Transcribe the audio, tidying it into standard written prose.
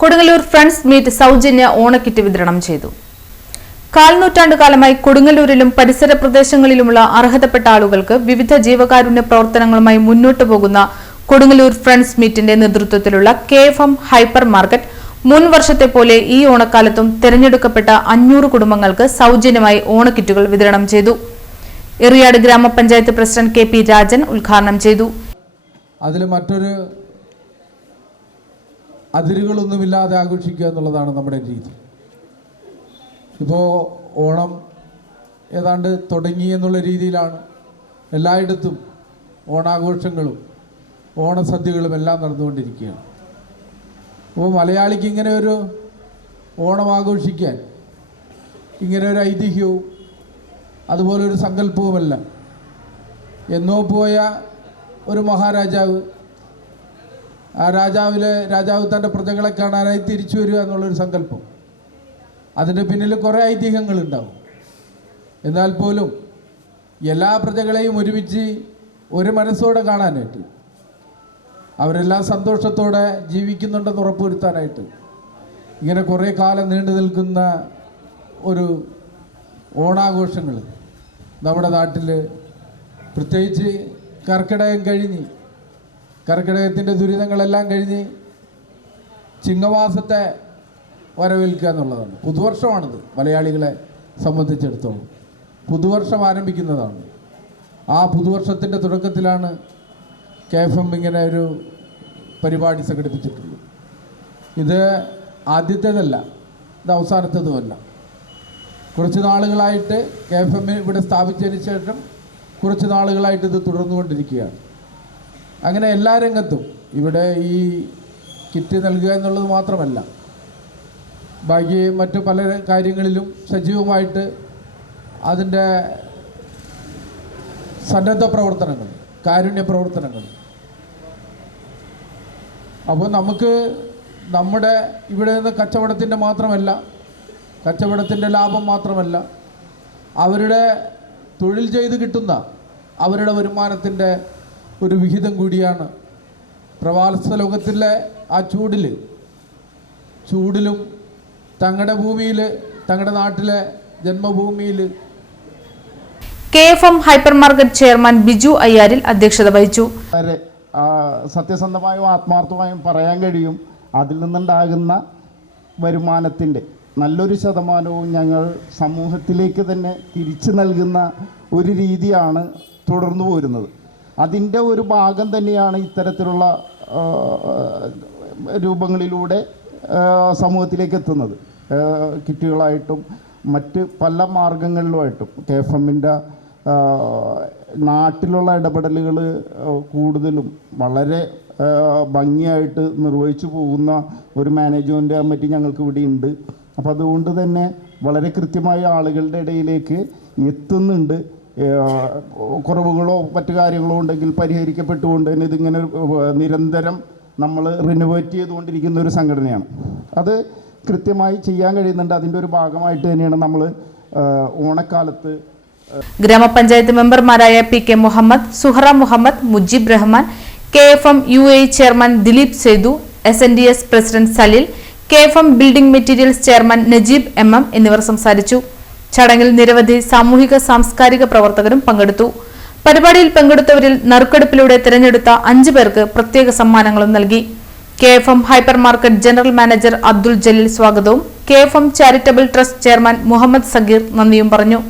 Kodungallur friends meet സൗജന്യ ഓണക്കിറ്റ് വിതരണം ചെയ്തു. കാൽനൂറ്റാണ്ടുകാലമായി കൊടുങ്ങല്ലൂരിലും പരിസര പ്രദേശങ്ങളിലുമുള്ള അർഹതപ്പെട്ട ആളുകൾക്ക് വിവിധ ജീവകാരുണ്യ പ്രവർത്തനങ്ങളുമായി മുന്നോട്ടു പോകുന്ന കൊടുങ്ങല്ലൂർ ഫ്രണ്ട്സ് മീറ്റിന്റെ നേതൃത്വത്തിലുള്ള KFM ഹൈപ്പർ മാർക്കറ്റ് മുൻ വർഷത്തെ പോലെ ഈ ഓണക്കാലത്തും തെരഞ്ഞെടുക്കപ്പെട്ട 500 കുടുംബങ്ങൾക്ക് സൗജന്യമായി ഓണക്കിറ്റുകൾ വിതരണം ചെയ്തു. എറിയാട് ഗ്രാമപഞ്ചായത്ത് പ്രസിഡന്റ് KP രാജൻ ഉദ്ഘാടനം ചെയ്തു. അതിൽ മറ്റൊരു അതിരുകളൊന്നുമില്ലാതെ ആഘോഷിക്കുക എന്നുള്ളതാണ് നമ്മുടെ രീതി. ഇപ്പോൾ ഓണം ഏതാണ്ട് തുടങ്ങി എന്നുള്ള രീതിയിലാണ് എല്ലായിടത്തും ഓണാഘോഷങ്ങളും ഓണസദ്യകളും എല്ലാം നടന്നുകൊണ്ടിരിക്കുകയാണ്. അപ്പോൾ മലയാളിക്ക് ഇങ്ങനെ ഒരു ഓണം ആഘോഷിക്കാൻ ഇങ്ങനെ ഒരു ഐതിഹ്യവും അതുപോലൊരു സങ്കല്പവുമല്ല. എന്നോ പോയ ഒരു മഹാരാജാവ്, ആ രാജാവ് തൻ്റെ പ്രജകളെ കാണാനായി തിരിച്ചു വരിക എന്നുള്ളൊരു സങ്കല്പം, അതിൻ്റെ പിന്നിൽ കുറേ ഐതിഹ്യങ്ങളുണ്ടാവും. എന്നാൽ പോലും എല്ലാ പ്രജകളെയും ഒരുമിച്ച് ഒരു മനസ്സോടെ കാണാനായിട്ട്, അവരെല്ലാം സന്തോഷത്തോടെ ജീവിക്കുന്നുണ്ടെന്ന് ഉറപ്പുവരുത്താനായിട്ട് ഇങ്ങനെ കുറേ കാലം നീണ്ടു നിൽക്കുന്ന ഒരു ഓണാഘോഷങ്ങൾ നമ്മുടെ നാട്ടിൽ, പ്രത്യേകിച്ച് കർക്കിടകം കഴിഞ്ഞ്, കർക്കിടകത്തിൻ്റെ ദുരിതങ്ങളെല്ലാം കഴിഞ്ഞ് ചിങ്ങമാസത്തെ വരവേൽക്കുക എന്നുള്ളതാണ്. പുതുവർഷമാണിത് മലയാളികളെ സംബന്ധിച്ചിടത്തോളം. പുതുവർഷം ആരംഭിക്കുന്നതാണ്. ആ പുതുവർഷത്തിൻ്റെ തുടക്കത്തിലാണ് KFM ഇങ്ങനെ ഒരു പരിപാടി സംഘടിപ്പിച്ചിട്ടുള്ളത്. ഇത് ആദ്യത്തേതല്ല, ഇത് അവസാനത്തേതുമല്ല. കുറച്ച് നാളുകളായിട്ട് KFM ഇവിടെ സ്ഥാപിച്ചതിന് ശേഷം കുറച്ച് നാളുകളായിട്ട് ഇത് തുടർന്നുകൊണ്ടിരിക്കുകയാണ്. അങ്ങനെ എല്ലാ രംഗത്തും ഇവിടെ ഈ കിറ്റ് നൽകുക എന്നുള്ളത് മാത്രമല്ല, ബാക്കി മറ്റു പല കാര്യങ്ങളിലും സജീവമായിട്ട് അതിൻ്റെ സന്നദ്ധ പ്രവർത്തനങ്ങൾ, കാരുണ്യ പ്രവർത്തനങ്ങൾ. അപ്പോൾ നമുക്ക് നമ്മുടെ ഇവിടെ നിന്ന് കച്ചവടത്തിൻ്റെ ലാഭം മാത്രമല്ല, അവരുടെ തൊഴിൽ ചെയ്ത് കിട്ടുന്ന അവരുടെ വരുമാനത്തിൻ്റെ ഒരു വിഹിതം കൂടിയാണ്. പ്രവാസ ലോകത്തിലെ ആ ചൂടിലും തങ്ങളുടെ ഭൂമിയിൽ, തങ്ങളുടെ നാട്ടിലെ ജന്മഭൂമിയിൽ KFM hyper market chairman Biju അയ്യാരിൽ അധ്യക്ഷത വഹിച്ചു. സത്യസന്ധമായും ആത്മാർത്ഥമായും പറയാൻ കഴിയും, അതിൽ നിന്നുണ്ടാകുന്ന വരുമാനത്തിൻ്റെ നല്ലൊരു ശതമാനവും ഞങ്ങൾ സമൂഹത്തിലേക്ക് തന്നെ തിരിച്ചു നൽകുന്ന ഒരു രീതിയാണ് തുടർന്നു പോരുന്നത്. അതിൻ്റെ ഒരു ഭാഗം തന്നെയാണ് ഇത്തരത്തിലുള്ള രൂപങ്ങളിലൂടെ സമൂഹത്തിലേക്ക് എത്തുന്നത്. കിറ്റുകളായിട്ടും മറ്റ് പല മാർഗങ്ങളിലുമായിട്ടും KFMൻ്റെ നാട്ടിലുള്ള ഇടപെടലുകൾ കൂടുതലും വളരെ ഭംഗിയായിട്ട് നിർവഹിച്ചു പോകുന്ന ഒരു മാനേജ്മെൻറ്റ് കമ്മിറ്റി ഞങ്ങൾക്ക് ഇവിടെ ഉണ്ട്. അപ്പോൾ അതുകൊണ്ട് തന്നെ വളരെ കൃത്യമായ ആളുകളുടെ ഇടയിലേക്ക് എത്തുന്നുണ്ട്. കുറവുകളോ മറ്റു കാര്യങ്ങളോ ഉണ്ടെങ്കിൽ പരിഹരിക്കപ്പെട്ടുകൊണ്ട് തന്നെ ഇതിങ്ങനെ നിരന്തരം നമ്മൾ റിനോവേറ്റ് ചെയ്തുകൊണ്ടിരിക്കുന്ന ഒരു സംഘടനയാണ്. അത് കൃത്യമായി ചെയ്യാൻ കഴിയുന്നുണ്ട്. അതിൻ്റെ ഒരു ഭാഗമായിട്ട് തന്നെയാണ് നമ്മൾ ഓണക്കാലത്ത് ഗ്രാമപഞ്ചായത്ത് മെമ്പർമാരായ PK Muhammad, Suhara Muhammad, Mujeeb Rahman, KFM UAE chairman Dileep Sethu, SNDS president Salil, KFM building materials chairman Najeeb MM എന്നിവർ സംസാരിച്ചു. ചടങ്ങിൽ നിരവധി സാമൂഹിക സാംസ്കാരിക പ്രവർത്തകരും പങ്കെടുത്തു. പരിപാടിയിൽ പങ്കെടുത്തവരിൽ നറുക്കെടുപ്പിലൂടെ തിരഞ്ഞെടുത്ത 5 പേർക്ക് പ്രത്യേക സമ്മാനങ്ങളും നൽകി. KFM hyper market general manager Abdul Jaleel സ്വാഗതവും KFM charitable trust chairman Muhammad Sageer നന്ദിയും പറഞ്ഞു.